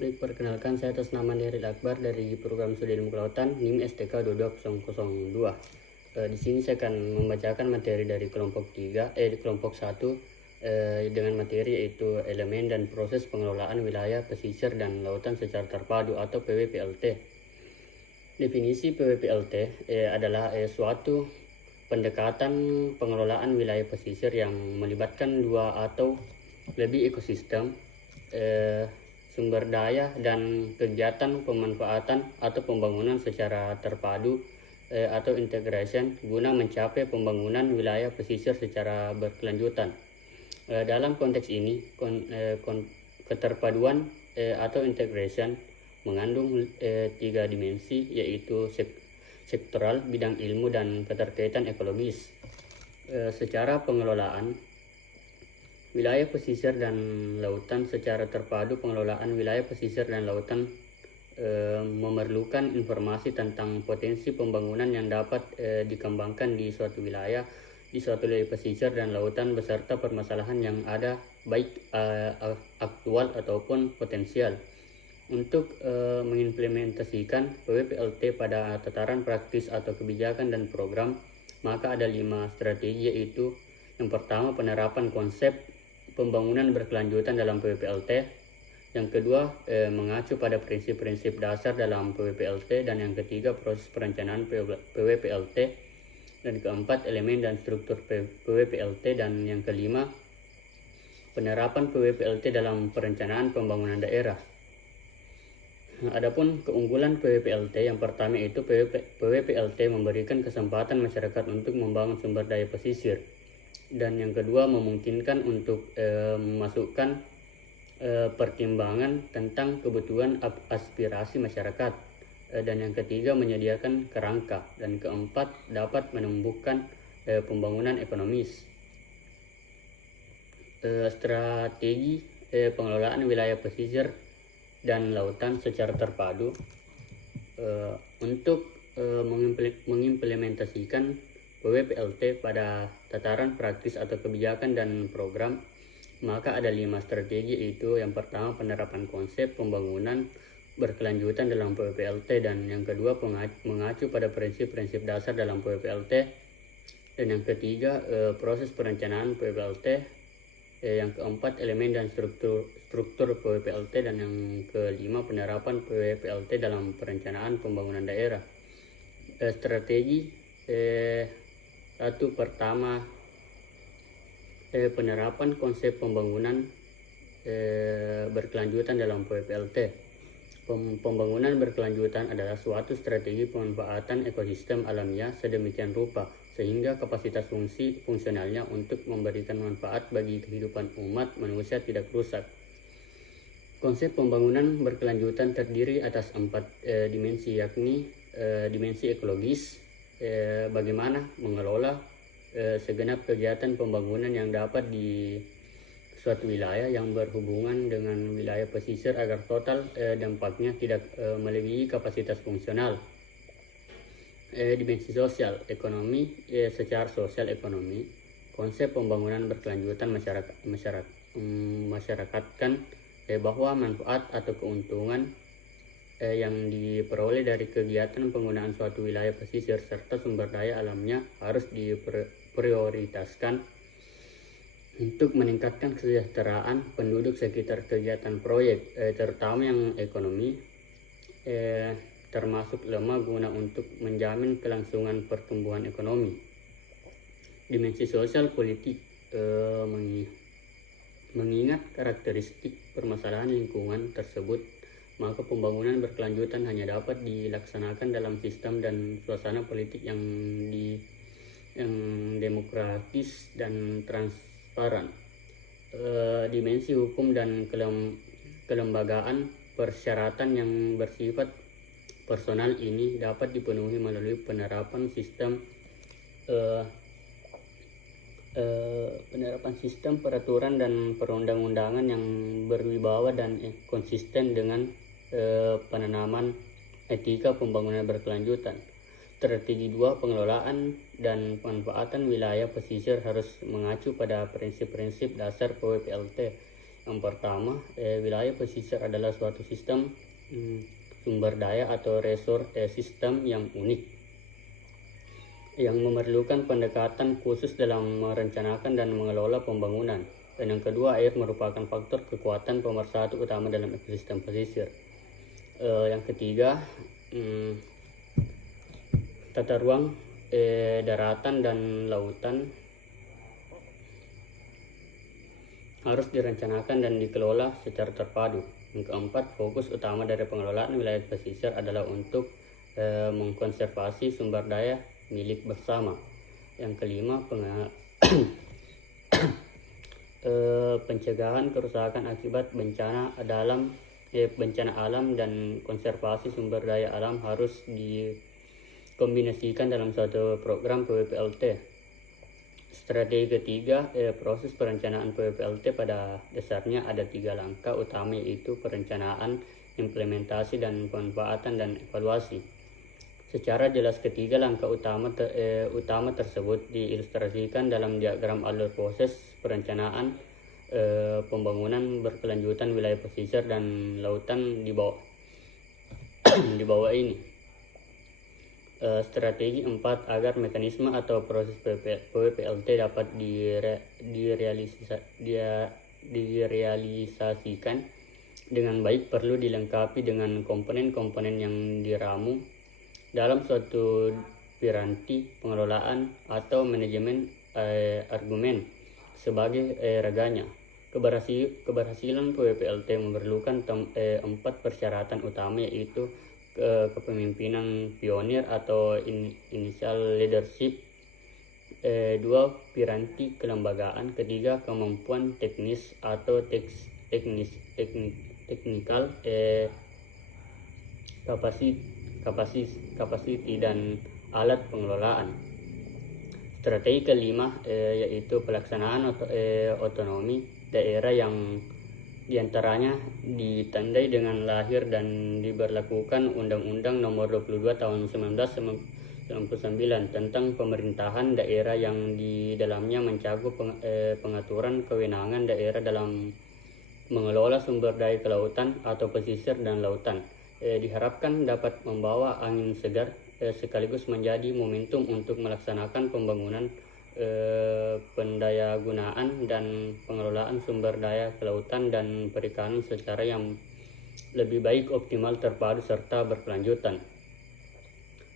Baik, perkenalkan saya atas nama Neril Akbar dari program Studi Ilmu Kelautan NIM STK 22002. Di sini saya akan membacakan materi dari kelompok 1 dengan materi yaitu elemen dan proses pengelolaan wilayah pesisir dan lautan secara terpadu atau PWPLT. Definisi PWPLT adalah suatu pendekatan pengelolaan wilayah pesisir yang melibatkan dua atau lebih ekosistem, sumber daya dan kegiatan pemanfaatan atau pembangunan secara terpadu atau integration guna mencapai pembangunan wilayah pesisir secara berkelanjutan. Dalam konteks ini, keterpaduan atau integration mengandung 3 dimensi, yaitu sektoral, bidang ilmu, dan keterkaitan ekologis. Secara pengelolaan wilayah pesisir dan lautan secara terpadu, pengelolaan wilayah pesisir dan lautan memerlukan informasi tentang potensi pembangunan yang dapat dikembangkan di suatu wilayah pesisir dan lautan beserta permasalahan yang ada baik aktual ataupun potensial. Untuk mengimplementasikan PWPLT pada tataran praktis atau kebijakan dan program, maka ada 5 strategi, yaitu yang pertama penerapan konsep pembangunan berkelanjutan dalam PWPLT, yang kedua mengacu pada prinsip-prinsip dasar dalam PWPLT, dan yang ketiga proses perencanaan PWPLT, dan keempat elemen dan struktur PWPLT, dan yang kelima penerapan PWPLT dalam perencanaan pembangunan daerah. Adapun keunggulan PWPLT, yang pertama itu PWPLT memberikan kesempatan masyarakat untuk membangun sumber daya pesisir, dan yang kedua memungkinkan untuk memasukkan pertimbangan tentang kebutuhan aspirasi masyarakat, dan yang ketiga menyediakan kerangka, dan keempat dapat menumbuhkan pembangunan ekonomis. Strategi pengelolaan wilayaya pesisir dan lautan secara terpadu. Untuk mengimplementasikan PWPLT pada tataran praktis atau kebijakan dan program, maka ada 5 strategi, yaitu yang pertama penerapan konsep pembangunan berkelanjutan dalam PWPLT, dan yang kedua mengacu pada prinsip-prinsip dasar dalam PWPLT, dan yang ketiga proses perencanaan PWPLT, yang keempat elemen dan struktur PWPLT, dan yang kelima penerapan PWPLT dalam perencanaan pembangunan daerah. Strategi satu pertama, penerapan konsep pembangunan berkelanjutan dalam PWPLT. Pembangunan berkelanjutan adalah suatu strategi pemanfaatan ekosistem alamiah sedemikian rupa sehingga kapasitas fungsionalnya untuk memberikan manfaat bagi kehidupan umat manusia tidak rusak. Konsep pembangunan berkelanjutan terdiri atas 4 dimensi, yakni dimensi ekologis, bagaimana mengelola segenap kegiatan pembangunan yang dapat di suatu wilayah yang berhubungan dengan wilayah pesisir agar total dampaknya tidak melebihi kapasitas fungsional. Dimensi sosial ekonomi, secara sosial ekonomi, konsep pembangunan berkelanjutan masyarakatkan bahwa manfaat atau keuntungan yang diperoleh dari kegiatan penggunaan suatu wilayah pesisir serta sumber daya alamnya harus diprioritaskan untuk meningkatkan kesejahteraan penduduk sekitar kegiatan proyek, terutama yang ekonomi, termasuk lemah guna untuk menjamin kelangsungan pertumbuhan ekonomi. Dimensi sosial politik, mengingat karakteristik permasalahan lingkungan tersebut, maka pembangunan berkelanjutan hanya dapat dilaksanakan dalam sistem dan suasana politik yang demokratis dan transparan. Dimensi hukum dan kelembagaan, persyaratan yang bersifat personal ini dapat dipenuhi melalui penerapan sistem peraturan dan perundang-undangan yang berwibawa dan konsisten dengan penanaman etika pembangunan berkelanjutan. Strategi 2, pengelolaan dan pemanfaatan wilayah pesisir harus mengacu pada prinsip-prinsip dasar PWPLT. Yang pertama, wilayah pesisir adalah suatu sistem sumber daya atau sistem yang unik yang memerlukan pendekatan khusus dalam merencanakan dan mengelola pembangunan. Dan yang kedua, air merupakan faktor kekuatan pemersatu utama dalam ekosistem pesisir. Yang ketiga, tata ruang daratan dan lautan harus direncanakan dan dikelola secara terpadu. Yang keempat, fokus utama dari pengelolaan wilayah pesisir adalah untuk mengkonservasi sumber daya milik bersama. Yang kelima, pencegahan kerusakan akibat bencana alam dan konservasi sumber daya alam harus dikombinasikan dalam suatu program PWPLT. Strategi ketiga, proses perencanaan PWPLT pada dasarnya ada 3 langkah utama, yaitu perencanaan, implementasi, dan pemanfaatan dan evaluasi. Secara jelas ketiga langkah utama tersebut diilustrasikan dalam diagram alur proses perencanaan pembangunan berkelanjutan wilayah pesisir dan lautan di bawah ini. Strategi 4, agar mekanisme atau proses PWPLT dapat direalisasikan dengan baik perlu dilengkapi dengan komponen-komponen yang diramu dalam suatu piranti pengelolaan atau manajemen argumen sebagai raganya. Keberhasilan PWPLT memerlukan 4 persyaratan utama, yaitu kepemimpinan pionir atau initial leadership, 2 piranti kelembagaan, ketiga kemampuan teknis atau technical capacity dan alat pengelolaan. Strategi kelima yaitu pelaksanaan otonomi daerah yang diantaranya ditandai dengan lahir dan diberlakukan Undang-Undang Nomor 22 Tahun 1999 tentang pemerintahan daerah, yang di dalamnya mencakup pengaturan kewenangan daerah dalam mengelola sumber daya kelautan atau pesisir dan lautan. Diharapkan dapat membawa angin segar sekaligus menjadi momentum untuk melaksanakan pembangunan, pendayagunaan dan pengelolaan sumber daya kelautan dan perikanan secara yang lebih baik, optimal, terpadu, serta berkelanjutan.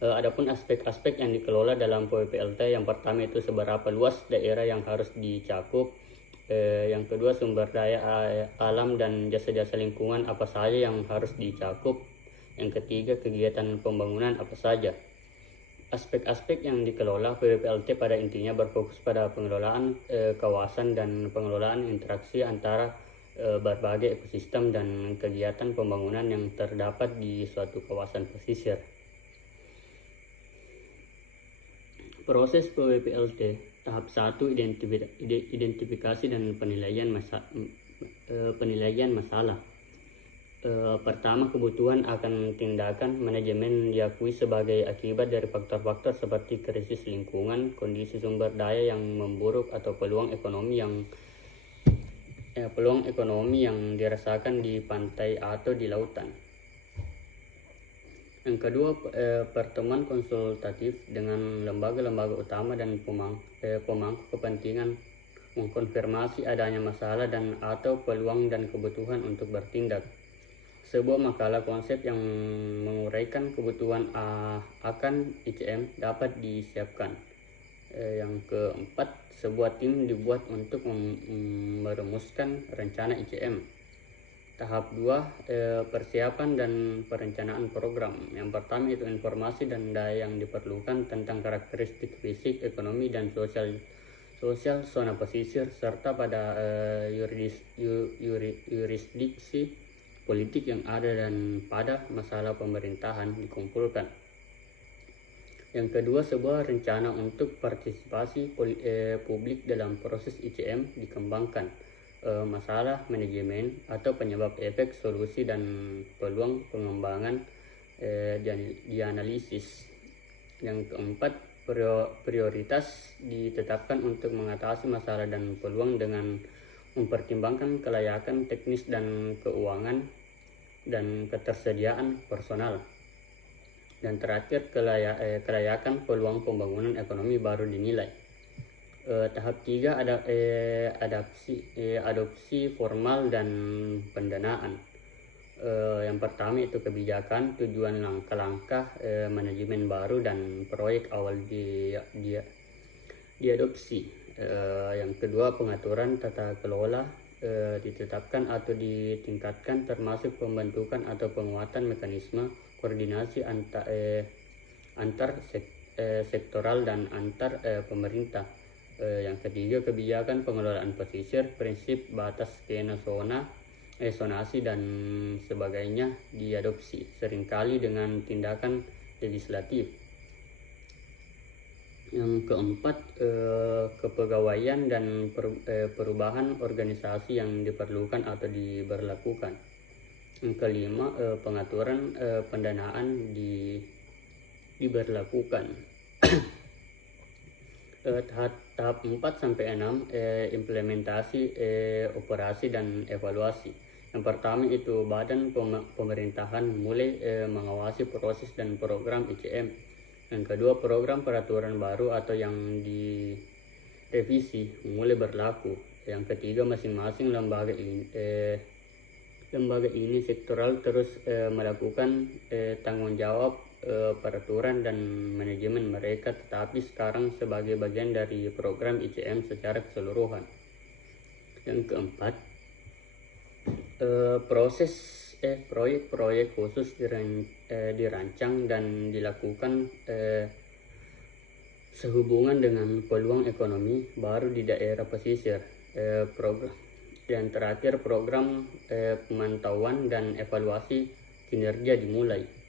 Adapun aspek-aspek yang dikelola dalam PWPLT, yang pertama itu seberapa luas daerah yang harus dicakup, yang kedua sumber daya alam dan jasa-jasa lingkungan apa saja yang harus dicakup, yang ketiga kegiatan pembangunan apa saja. Aspek-aspek yang dikelola PWPLT pada intinya berfokus pada pengelolaan kawasan dan pengelolaan interaksi antara berbagai ekosistem dan kegiatan pembangunan yang terdapat di suatu kawasan pesisir. Proses PWPLT tahap 1, identifikasi dan penilaian masalah. Pertama, kebutuhan akan tindakan manajemen diakui sebagai akibat dari faktor-faktor seperti krisis lingkungan, kondisi sumber daya yang memburuk, atau peluang ekonomi yang dirasakan di pantai atau di lautan. Yang kedua, pertemuan konsultatif dengan lembaga-lembaga utama dan pemangku kepentingan mengkonfirmasi adanya masalah dan atau peluang dan kebutuhan untuk bertindak. Sebuah makalah konsep yang menguraikan kebutuhan akan ICM dapat disiapkan. Yang keempat, sebuah tim dibuat untuk merumuskan rencana ICM. Tahap 2, persiapan dan perencanaan program. Yang pertama itu informasi dan daya yang diperlukan tentang karakteristik fisik, ekonomi, dan sosial zona pesisir, serta pada yurisdiksi politik yang ada dan pada masalah pemerintahan dikumpulkan. Yang kedua, sebuah rencana untuk partisipasi publik dalam proses ICM dikembangkan. Masalah manajemen atau penyebab, efek, solusi, dan peluang pengembangan dianalisis. Yang keempat, prioritas ditetapkan untuk mengatasi masalah dan peluang dengan mempertimbangkan kelayakan teknis dan keuangan dan ketersediaan personal. Dan terakhir, kelayakan peluang pembangunan ekonomi baru dinilai. Tahap 3 ada adopsi formal dan pendanaan. Yang pertama itu kebijakan, tujuan, langkah-langkah manajemen baru dan proyek awal diadopsi. Yang kedua, pengaturan tata kelola ditetapkan atau ditingkatkan, termasuk pembentukan atau penguatan mekanisme koordinasi antar sektoral dan antar pemerintah. Yang ketiga, kebijakan pengelolaan pesisir, prinsip batas skena zonasi dan sebagainya diadopsi, seringkali dengan tindakan legislatif. Yang keempat, kepegawaian dan perubahan organisasi yang diperlukan atau diberlakukan. Yang kelima, pengaturan pendanaan diberlakukan. Tahap 4 sampai 6, implementasi, operasi dan evaluasi. Yang pertama itu badan pemerintahan mulai mengawasi proses dan program ICM. Yang kedua, program peraturan baru atau yang direvisi mulai berlaku. Yang ketiga, masing-masing lembaga ini sektoral terus melakukan tanggung jawab peraturan dan manajemen mereka, tetapi sekarang sebagai bagian dari program ICM secara keseluruhan. Yang keempat, proyek-proyek khusus dirancang dan dilakukan sehubungan dengan peluang ekonomi baru di daerah pesisir. Dan terakhir, program pemantauan dan evaluasi kinerja dimulai.